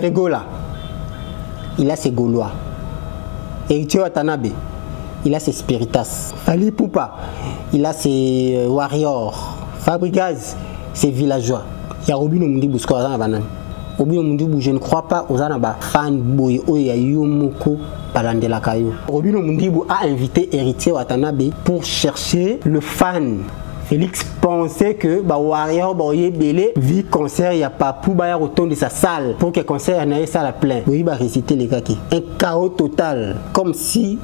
Ferregola, il a ses Gaulois. Héritier Watanabe, il a ses Spiritas. Fally Ipupa, il a ses Warriors. Fabregas, ses villageois. Il y a Robin Omundibu, ce qu'on a dans Robin Omundibu, je ne crois pas aux anaba fan boy oya yomoko palandela kayo. Robin Omundibu a invité Héritier Watanabe pour chercher le fan. Félix pensait que Warrior Boye Belé vit concert, il n'y a pas pour Baya autour de sa salle pour que le concert n'ait ça à plein. Oui, il va réciter les gars. Un chaos total, comme si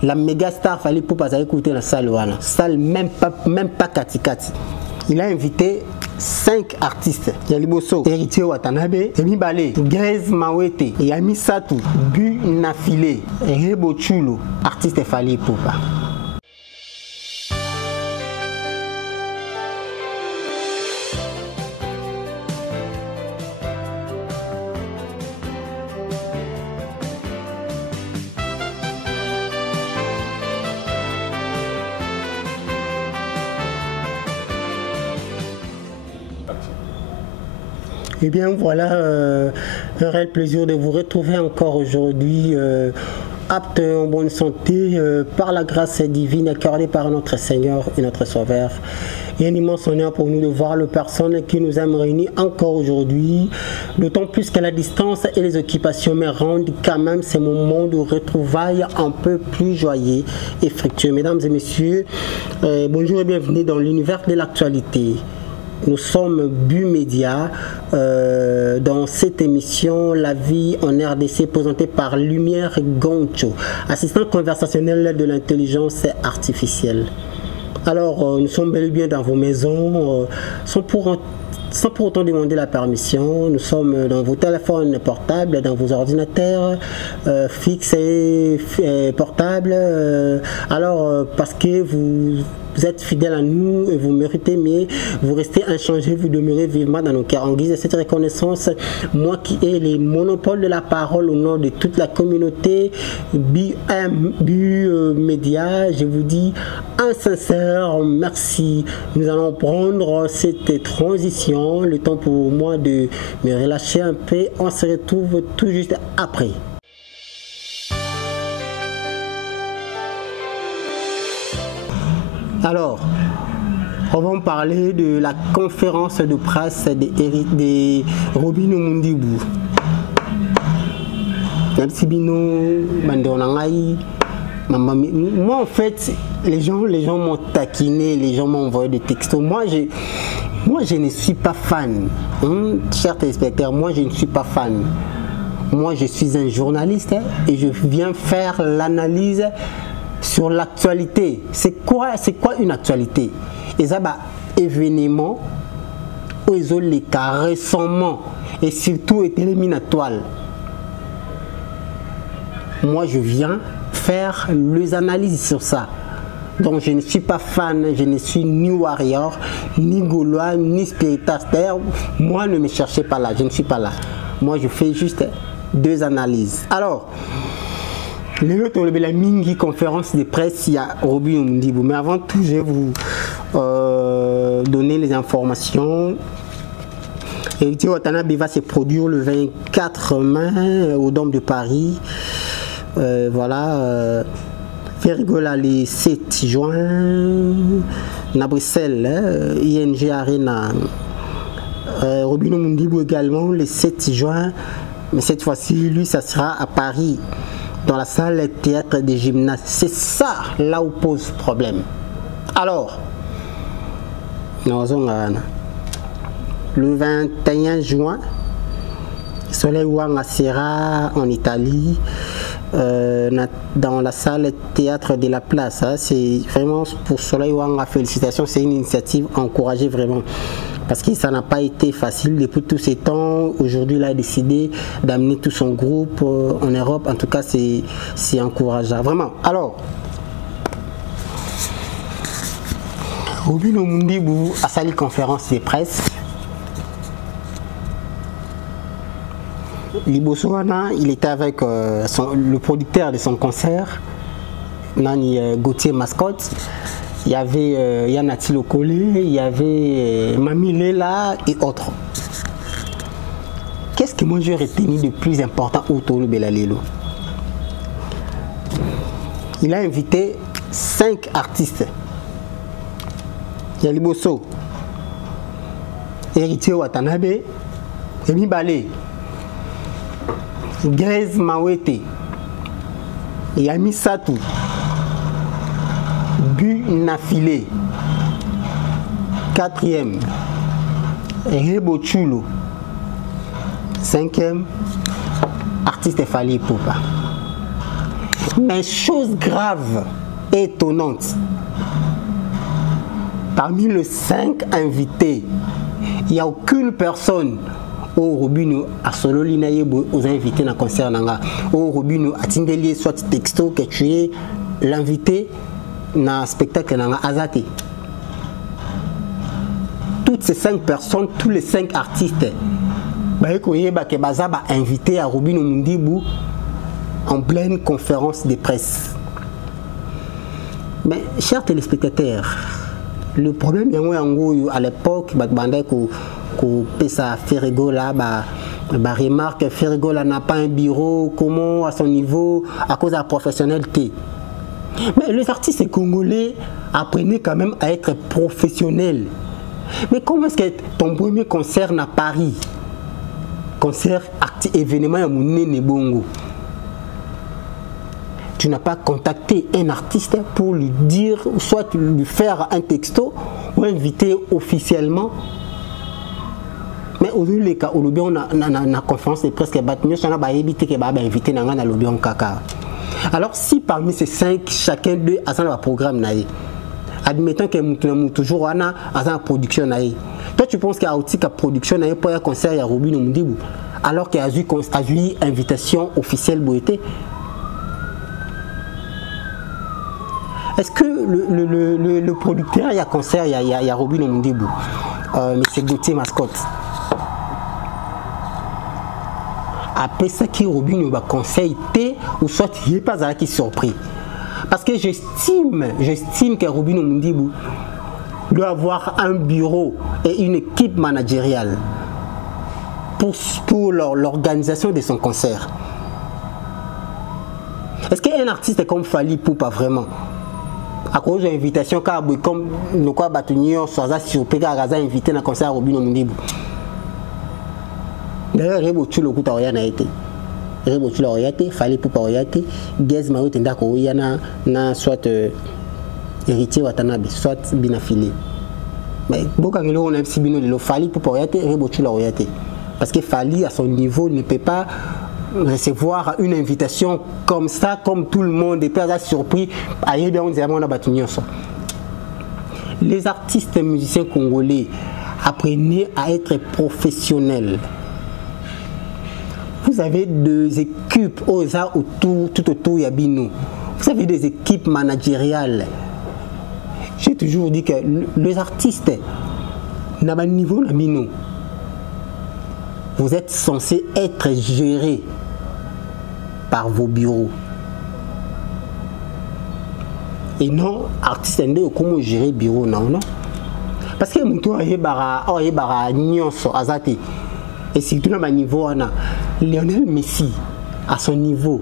la méga star fallait pour pas écouter la salle. Voilà. Salle même pas Kati Kati. Il a invité 5 artistes. Yaliboso, Héritier Watanabe, Emi Balé, Gaze Mawete, Yami Satou, Bu Nafile, Rebo Chulo, artiste Fally Ipupa. Eh bien voilà, un réel plaisir de vous retrouver encore aujourd'hui, apte en bonne santé, par la grâce divine accordée par notre Seigneur et notre Sauveur. Et un immense honneur pour nous de voir les personnes qui nous aiment réunis encore aujourd'hui, d'autant plus qu'à la distance et les occupations me rendent quand même ces moments de retrouvailles un peu plus joyeux et fructueux. Mesdames et messieurs, bonjour et bienvenue dans l'univers de l'actualité. Nous sommes Bu Média dans cette émission La vie en RDC présentée par Lumière Goncho, assistant conversationnel de l'intelligence artificielle. Alors, nous sommes bel et bien dans vos maisons, sans pour autant demander la permission. Nous sommes dans vos téléphones portables, dans vos ordinateurs fixes et portables. Alors, parce que vous êtes fidèles à nous et vous méritez mieux, vous restez inchangés, vous demeurez vivement dans nos cœurs. En guise de cette reconnaissance, moi qui ai les monopoles de la parole au nom de toute la communauté Bu Média, je vous dis un sincère merci. Nous allons prendre cette transition, le temps pour moi de me relâcher un peu. On se retrouve tout juste après. Alors, on va parler de la conférence de presse de Robin Omundibu. Moi, en fait, les gens m'ont taquiné, les gens m'ont envoyé des textos. Moi, je ne suis pas fan. Chers téléspectateurs, moi, je ne suis pas fan. Moi, je suis un journaliste et je viens faire l'analyse sur l'actualité. C'est quoi une actualité? Et ça, événement, ils ont les cas récemment et surtout été éliminatoire. Moi, je viens faire les analyses sur ça. Donc, je ne suis pas fan, je ne suis ni Warrior, ni Gaulois, ni Spiritas. Moi, ne me cherchez pas là, je ne suis pas là. Moi, je fais juste 2 analyses. Alors, la mingi conférence de presse, il y a Robin Omundibu. Mais avant tout, je vais vous donner les informations. Héritier Watanabe va se produire le 24 mai au Dôme de Paris. Voilà. Ferregola le 7 juin. À Bruxelles, ING Arena. Robin Omundibu également le 7 juin. Mais cette fois-ci, lui, ça sera à Paris, dans la salle théâtre des gymnases. C'est ça là où pose problème. Alors, le 21 juin, Soleil Wanga sera en Italie, dans la salle théâtre de la place. C'est vraiment pour Soleil Wanga, félicitations, c'est une initiative encouragée vraiment. Parce que ça n'a pas été facile depuis tous ces temps. Aujourd'hui, il a décidé d'amener tout son groupe en Europe. En tout cas, c'est encourageant. Vraiment. Alors, Robin Omundibu a sali conférence de presse. Libosoana, il était avec le producteur de son concert, Nani Gauthier Mascotte. Il y avait Yanati Lokole, il y avait Mami Lela et autres. Qu'est-ce que moi j'ai retenu de plus important autour de Belalelo. Il a invité 5 artistes. Yaliboso, Héritier Watanabe, Emi Balé, Grace Mawete, Yami Satou, Bu Nafile, 4e, Rebo Chulo, 5e, artiste Fally Ipupa. Mais chose grave et étonnante, parmi les 5 invités, il n'y a aucune personne au Robino à solo l'inaïebo aux invités dans le concert nanga. Au Robino à Tindelier soit texto que tu es l'invité dans le spectacle nanga Azate. Toutes ces 5 personnes, tous les 5 artistes, que Bazaba invité à Robino Mundibou en pleine conférence de presse. Mais chers téléspectateurs, le problème à l'époque, Ferrego là, remarque Ferrego là n'a pas un bureau, comment à son niveau, à cause de la professionnalité. Mais les artistes congolais apprenaient quand même à être professionnels. Mais comment est-ce que ton premier concert à Paris, concert événement à Mounene Bongo, tu n'as pas contacté un artiste pour lui dire, soit lui faire un texto ou inviter officiellement? Mais aujourd'hui, les cas, on a une conférence de presse qui est invité dans le lobby en caca. Alors, si parmi ces 5, chacun d'eux a un programme, admettons que nous toujours un production, toi tu penses qu'il y a aussi une production pour un concert à Robino Mundibou, alors qu'il y a eu invitation officielle Boété? Est-ce que le producteur, il y a concert, il y a Robino Mundibou, M. Gauthier Mascotte, après ça qui Robino va conseiller ou soit il n'est pas à qui surpris? Parce que j'estime que Robino Mundibou doit avoir un bureau et une équipe managériale pour l'organisation de son concert. Est-ce qu'un artiste comme Fally Ipupa vraiment, à cause de l'invitation, comme le quoi Batunio soit surpris à invité dans le concert à Robino Mundibou? D'ailleurs, Rebo Chulo Kuta Oyana a été. Rebo Chulo Oyate, Fally Ipupa Oyate, Gez Maote Ndako Oyana, soit Héritier Watanabe, soit Binafile. Mais beaucoup de gens ont un Bino de Fally Ipupa Oyate, Rebo Chulo Oyate. Parce que Fally, à son niveau, ne peut pas recevoir une invitation comme ça, comme tout le monde, et pas surpris. Les artistes et musiciens congolais apprenaient à être professionnels. Vous avez des équipes tout autour Yabino. Vous avez des équipes managériales. J'ai toujours dit que les artistes n'ont pas de niveau Yabino. Vous êtes censés être gérés par vos bureaux. Et non, artiste comment gérer bureau non. Parce que mon tour est bara nyonso azati. Et si tout le niveau Lionel Messi à son niveau,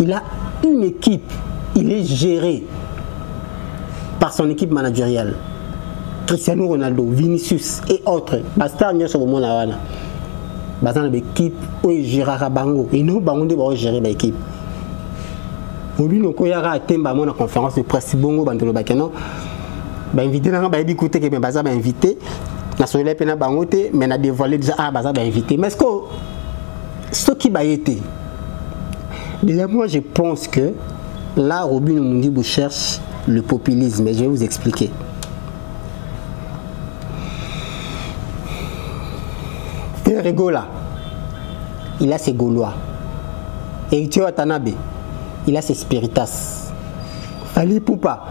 il a une équipe, il est géré par son équipe managériale. Cristiano Ronaldo, Vinicius et autres, Basta nyonso au monde wana. Bazan l'équipe où gérera bango et nous bango de gérer l'équipe. Obi no ko yara temba mon conférence de presse bongo bandolo bakeno. Ba invité na ba écouter que baza ba invité na solé pena bango te mais na dévoiler déjà baza ba invité. Mais ce qui va été. Déjà moi je pense que là Robino Mundibou cherche le populisme et je vais vous expliquer. Regola, il a ses Gaulois. Héritier Watanabe, il a ses Spiritas. Fally Ipupa,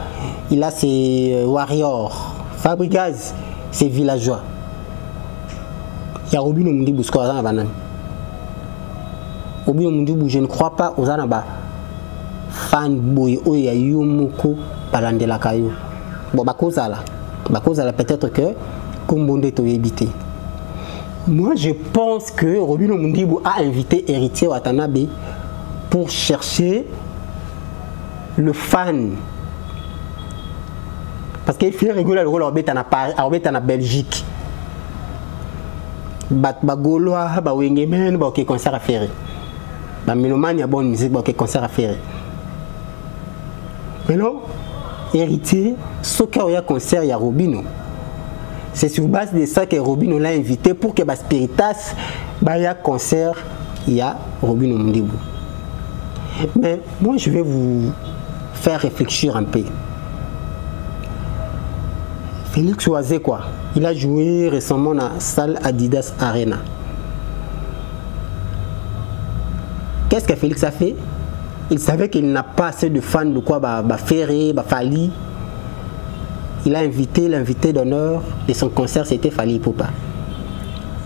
il a ses Warriors. Fabregas, ses villageois. Il y a Robino Mundibou, ce qu'on a dans Robino Mundibou, je ne crois pas aux Anaba. Fanboy, Oya Yomoko, Palandela Kayo. Bon, Bakozala. Bakozala, peut-être que, comme Bondé, tu évité. Moi, je pense que Robin Omundibu a invité Héritier Watanabe pour chercher le fan. Parce qu'il fait rigoler le rôle en Belgique. Bagoloa, Wengemen, ok, concert à faire. Mélomane, il y a bonne musique, ok, concert à faire. Maintenant, Héritier, ce qu'il y a concert, il y a Robino. C'est sur base de ça que Robino l'a invité pour que Spiritas, il y a concert, il y a Robino Omundibu. Mais moi, je vais vous faire réfléchir un peu. Félix Oisé, quoi. Il a joué récemment dans la salle Adidas Arena. Qu'est-ce que Félix a fait? Il savait qu'il n'a pas assez de fans de quoi Ferré, Fali. Il a invité l'invité d'honneur de son concert, c'était Fali Ipupa.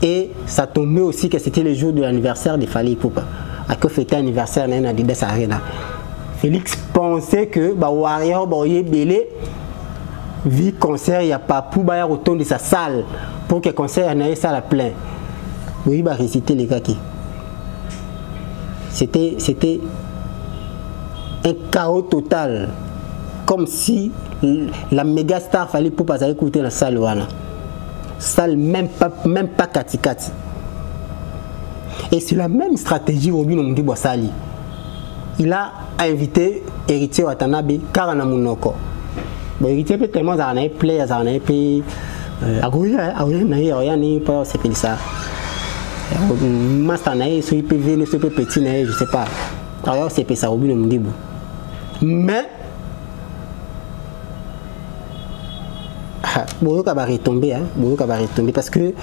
Et ça tombait aussi que c'était le jour de l'anniversaire de Fali Ipupa. À que fêtait l'anniversaire dans Adidas Arena. Félix pensait que Warrior Belé, vu concert, il n'y a pas pour retourner de sa salle pour que le concert ait ça à plein. Oui, il va réciter les gars qui. C'était un chaos total. Comme si la méga star fallait pour pas écouter la salle. Voilà. Salle même pas kati. Et c'est la même stratégie Robin Omundibu Sali. Il a invité Héritier Watanabe car on a monoko. Héritier peut tellement d'arnaque play à arnaque c'est fait ça. Master naï soit PV soit petit naï je sais pas. Alors c'est ça Robin Omundibu. Mais Boyoka va retomber, hein? Boyoka va retomber parce que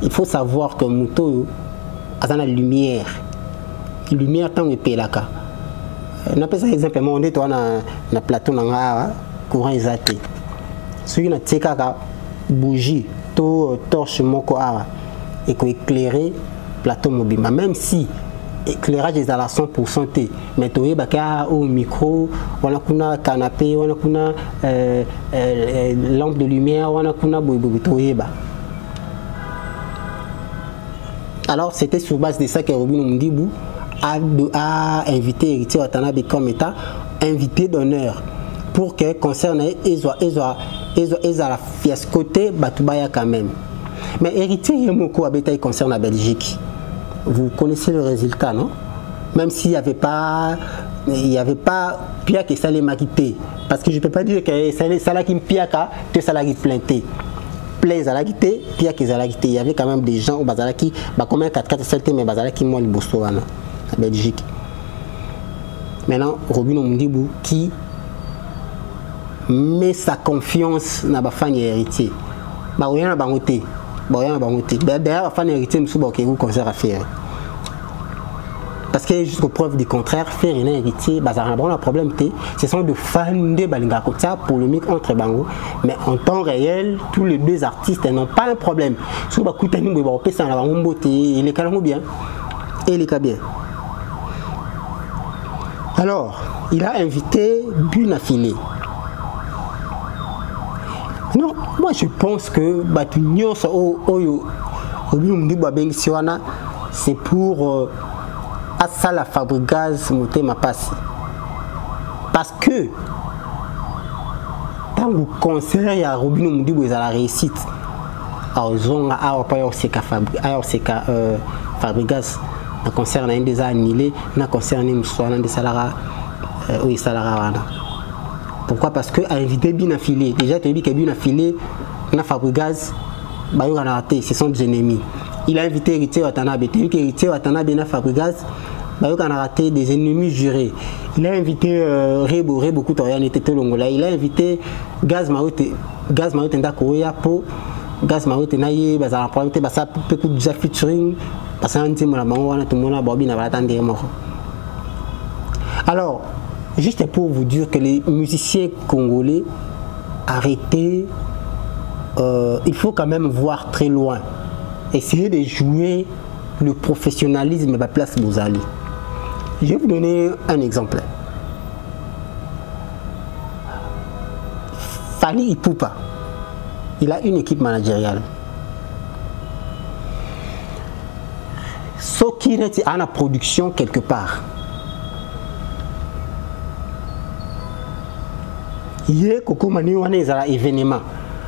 il faut savoir que Muto a la lumière. La lumière tant que pelaka. On appelle ça exemple on est toi na plateau na courant exaté. Celui na teka bougie, to torche moko ara et ko éclairer plateau mobile. Même si éclairage est à la 100%, mais tu as au micro, on a un canapé, on a une lampe de lumière, on a un alors c'était sur base de ça que Robin Omundibu a invité Héritier Watanabe comme état invité d'honneur pour que concerne la fiascoté Batubaya quand même. Mais Héritier Yemoko a concerne la Belgique. Vous connaissez le résultat, non? Même s'il n'y avait pas Pia que ça les maquité. Parce que je ne peux pas dire que ça l'a qui Pia que ça l'a qui planté. Plaise à la guité, Pia que ça l'a guité. Il y avait quand même des gens au Bazalaki, comme un 4-4 7 mais Bazalaki moi le Botswana, la Belgique. Maintenant, Robin Omundibu qui met sa confiance dans la fan héritier. Rien à bangoté. D'ailleurs, la fan héritier me souvent que vous concert à faire. Parce que jusqu'aux preuves du contraire, faire un héritier, le problème ce sont des fans de Balingakota polémique entre Bango. Mais en temps réel, tous les deux artistes n'ont pas un problème. Si vous écoutez, il est calme bien. Et il est bien. Alors, il a invité Bunafilé. Non, moi je pense que c'est pour ça la Fabregas Motema Passi. Parce que dans le concert, il y a Robin Omundibu à la réussite. Alors, Fabregas, le concert a déjà annulé, le concert a des salariés. Pourquoi? Parce que a invité Binafilé. Déjà, tu as dit que Binafilé, na Fabregas, ce sont des ennemis. Il a invité Héritier Watanabe. Tu as dit que Héritier Watanabe na Fabregas, des ennemis jurés. Il a invité Rebo Koutorian était Longola. Il a invité Gaz Marote Ndakoya pour Gaz Marote Naye, Bazar Problème, Bassa Pekou déjà featuring, Bassa Antimo la Mangoana, tout le monde a Bobby n'a pas attendu mort. Alors, juste pour vous dire que les musiciens congolais, arrêtez, il faut quand même voir très loin. Essayez de jouer le professionnalisme à la place Bouzali. Je vais vous donner un exemple. Fali Ipupa, il a une équipe managériale. ce qui est en la production quelque part. Hier, Coco Mani, on est à l'événement.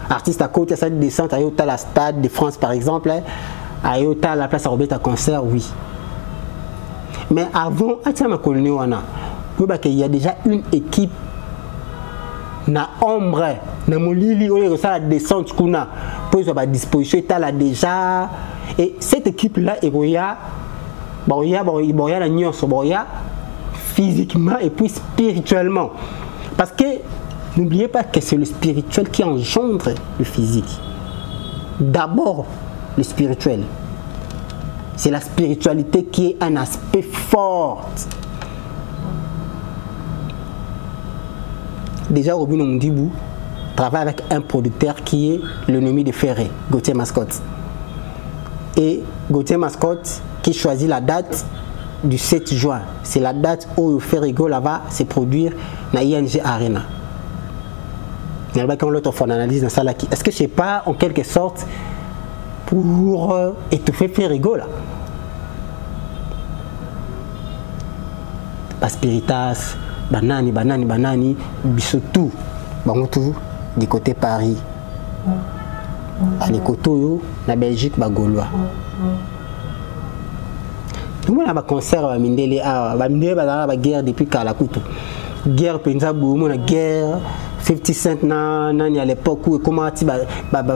Artiste à côté, ça descend à la Stade de France par exemple, à la place à Robert à concert, oui. Mais avant, il y a déjà une équipe na ombre, na molili, ça la descente kuna, pour à disposition, là déjà. Et cette équipe-là, il y a la nuance, physiquement et puis spirituellement. Parce que n'oubliez pas que c'est le spirituel qui engendre le physique. D'abord, le spirituel. C'est la spiritualité qui est un aspect fort. Déjà, Robin Omdibou travaille avec un producteur qui est le nommé de Ferré, Gauthier Mascotte. Et Gauthier Mascotte qui choisit la date du 7 juin. C'est la date où Ferrigo là-bas se produire dans ING Arena. Est-ce que je sais pas en quelque sorte pour étouffer Ferrigo là? Spiritas, banani, bisotou, tout du côté Paris. À l'écoto, la Belgique, Gaulois. Tout le monde a un concert à Mindele, à guerre depuis Kalakutu. Guerre, Penzabu, la guerre, 50 Cent, à l'époque où comment tu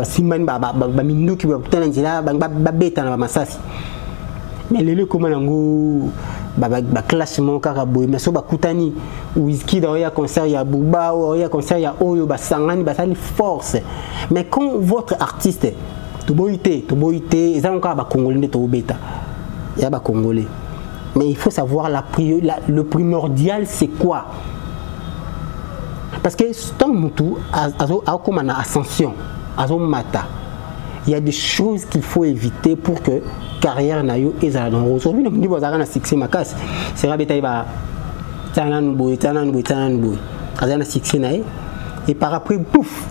Simani, Mindu qui va obtenir là, Babeta, Masasi. Mais les lieux comme classement Karaboy, mais so bakutani whisky dans un concert, il y a Bouba, il y a concert, il y a Oyo, Basangani, Basali force. Mais quand votre artiste, Toboïté, ils ont encore Congolais, Tobeta, il y a Congolais. Mais il faut savoir le primordial c'est quoi? Parce que tant mutu comme une ascension, mata. Il y a des choses qu'il faut éviter pour que carrière nayo ezala aujourd'hui donc ni bozaka na succès makasi c'est rabeta iba tananu boy azana succès nae et par après pouf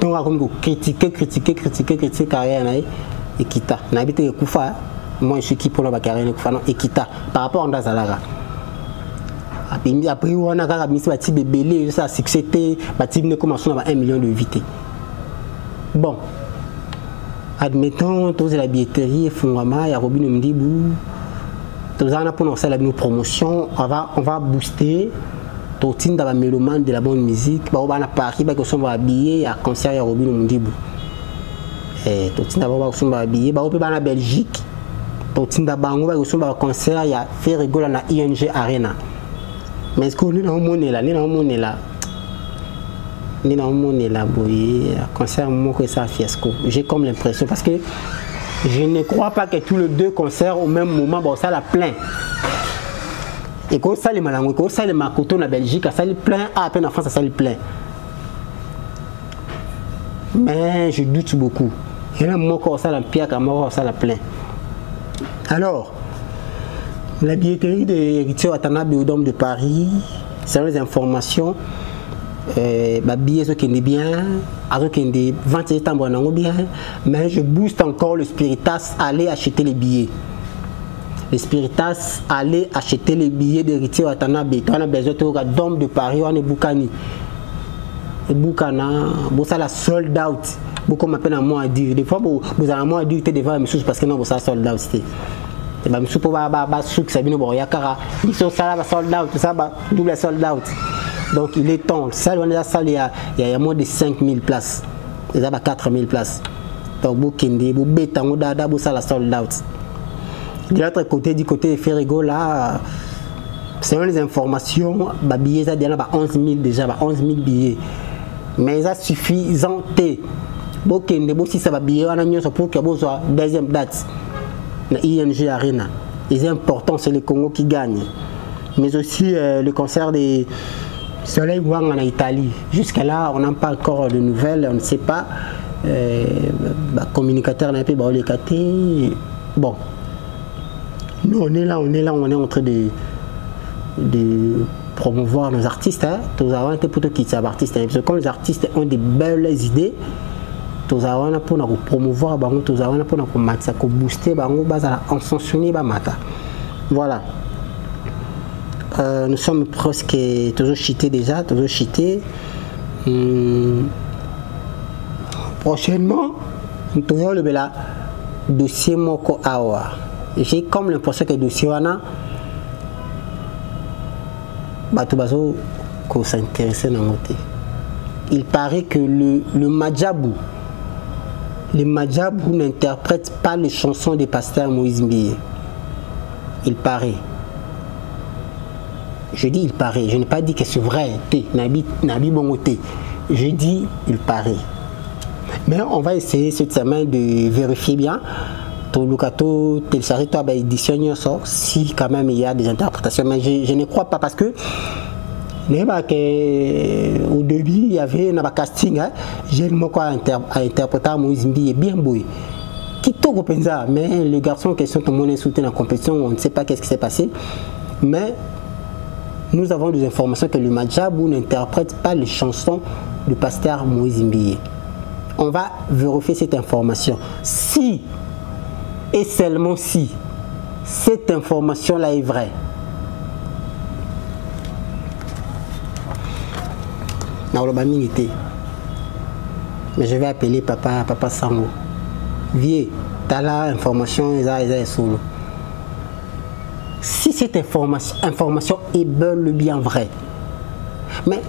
donc on va critiquer carrière nae et kita na habité kufa moi je suis qui pour la carrière kufa non et kita par rapport à Ndazalaga après on a kaka misi bati bebele ça succès té bati ne commence à 1 million de vite bon. Admettons, tous la billetterie, Fungama, il y a Robin Omdibou, tous en pour nos promotions, on va booster, tout dans la mélomane de la bonne musique, on va à Paris, on va habiller à concert à Robin Omdibou. Et tout on va habiller, on va à Belgique, tout dans Bango, on va concert, il y a fait rigoler à ING Arena. Mais est-ce qu'on est dans le monde là? Ni dans le monde là, concert que ça fiasco. J'ai comme l'impression parce que je ne crois pas que tous les deux concerts au même moment, ça la plein. Et quand ça les malangos, quand ça les makoto en Belgique, ça les plein, à peine en France, ça les plein. Mais je doute beaucoup. Il y a un moment quand ça la pire, quand moi ça la plein. Alors, la billetterie de Héritier Watanabe au Dôme de Paris, selon les informations. Billets qui est bien, avec des ventes bien, mais je booste encore le Spiritas, allez acheter les billets. Le Spiritas, allez acheter les billets d'Héritier Watanabe. On a besoin de Dôme de Paris, on est Boukani. Et Boukana, ça la sold out. Beaucoup m'appellent à moi à dire. Des fois, vous avez à moi à dire que devant mes sous parce que non, ça sold out. Et mes sous pour sous que ça vient au Yakara. Ils sont ça là, sold out, tout ça, double sold out. Donc il est temps. Il y a moins de 5000 places. Il y a 4000 places. Donc Boukindi, Boubetango, Dada, ça la sold out. De l'autre côté, du côté de Ferrigo, là, selon les informations, les billets, il y a 11 000 déjà, 11 000 billets. Mais ça suffisant. Boukindi, si ça va billet, on a pour que vous soyez deuxième date. La ING Arena. Les importants, c'est le Congo qui gagne. Mais aussi le concert des Soleil Wang en Italie. Jusqu'à là, on n'a pas encore de nouvelles, on ne sait pas. Communicateur n'a pas les catés. Bon. Nous, on est là, on est en train de promouvoir nos artistes. Nous avons été pour qui sont artistes. Parce que quand les artistes ont des belles idées, tozawana pour promouvoir bango, tozawana pour matisa ko booster bango, bazala ascensionner ba mata. Voilà. Nous sommes presque toujours cheatés déjà, toujours cheatés. Prochainement, nous avons le dossier Moko Awa. J'ai comme l'impression que le dossier Wana, Batubazo, qu'on s'intéressait dans notre. Il paraît que le Madjabou n'interprète pas les chansons des pasteurs Moïse Mbiye. Il paraît. Je dis il paraît, je n'ai pas dit que c'est vrai, Nabi Bongoté. Je dis il paraît. Mais on va essayer cette semaine de vérifier bien. Tolukato, Telsarito, édition, si quand même il y a des interprétations. Mais je ne crois pas parce que au début il y avait un casting. J'ai le à interpréter Moïse Mbiye bien beau. Mais le garçon en question, tout le monde est soutenu dans la compétition, on ne sait pas qu'est-ce qui s'est passé. Mais nous avons des informations que le Madjabou n'interprète pas les chansons du pasteur Moïse Mbiye. On va vérifier cette information. Si, et seulement si, cette information-là est vraie. Mais je vais appeler papa Sango. Vieux, t'as là information, ils solo. Si cette information est bel et bien vraie, mais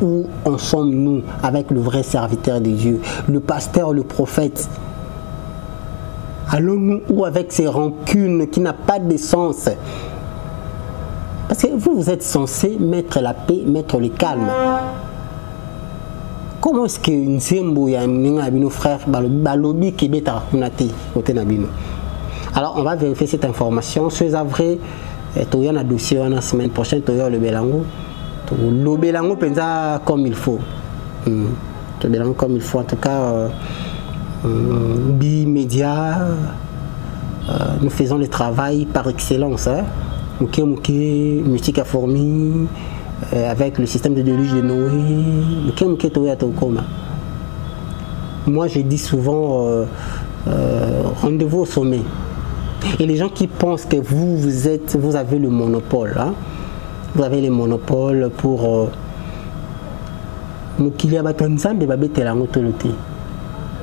où en sommes-nous avec le vrai serviteur de Dieu, le pasteur, le prophète? Allons-nous où avec ces rancunes qui n'ont pas de sens? Parce que vous êtes censé mettre la paix, mettre le calme. Comment est-ce que Nzembo ya nos frères balobi kebeta kunate côté nabino? Alors on va vérifier cette information. Ce vrai, tu y a un dossier la semaine prochaine, tu y a le Belango. Le Belango pensa comme il faut. Le Belango comme il faut. En tout cas, Bimédia, nous faisons le travail par excellence. Mouké, musique à fourmi, avec le système de déluge de Noé. Moi je dis souvent rendez-vous au sommet. Et les gens qui pensent que vous avez le monopole, hein? Vous avez le monopole pour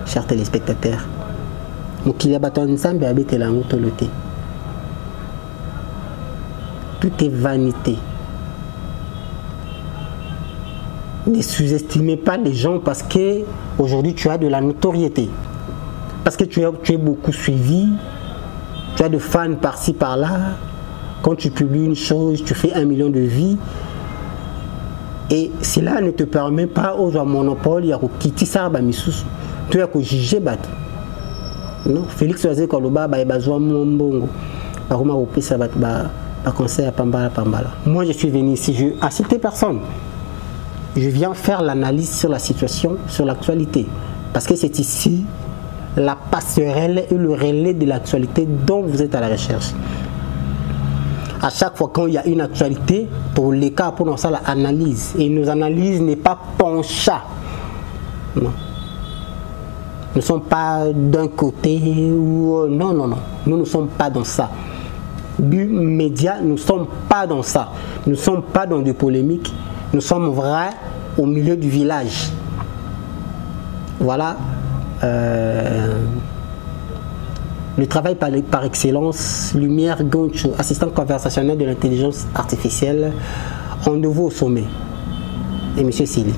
chers téléspectateurs. Tout est vanité. Ne sous-estimez pas les gens parce que aujourd'hui tu as de la notoriété. Parce que tu es beaucoup suivi. Tu as des fans par-ci par-là. Quand tu publies une chose, tu fais 1 million de vues. Et cela ne te permet pas aux gens monopole, il y a quitter ça, tu as juger. Non, Félix Oazé Koloba, il y a besoin de mon moi je suis venu ici, je n'ai cité personne. Je viens faire l'analyse sur la situation, sur l'actualité. Parce que c'est ici la passerelle et le relais de l'actualité dont vous êtes à la recherche. À chaque fois quand il y a une actualité, pour les cas, pour nous ça l'analyse. Et nos analyses n'est pas penchant. Non. Nous ne sommes pas d'un côté ou non. Nous ne sommes pas dans ça. Média, nous ne sommes pas dans ça. Nous ne sommes pas dans des polémiques. Nous sommes vrais au milieu du village. Voilà le travail par excellence. Lumière Goncho, assistant conversationnel de l'intelligence artificielle. Rendez-vous au sommet. Et M. Sili.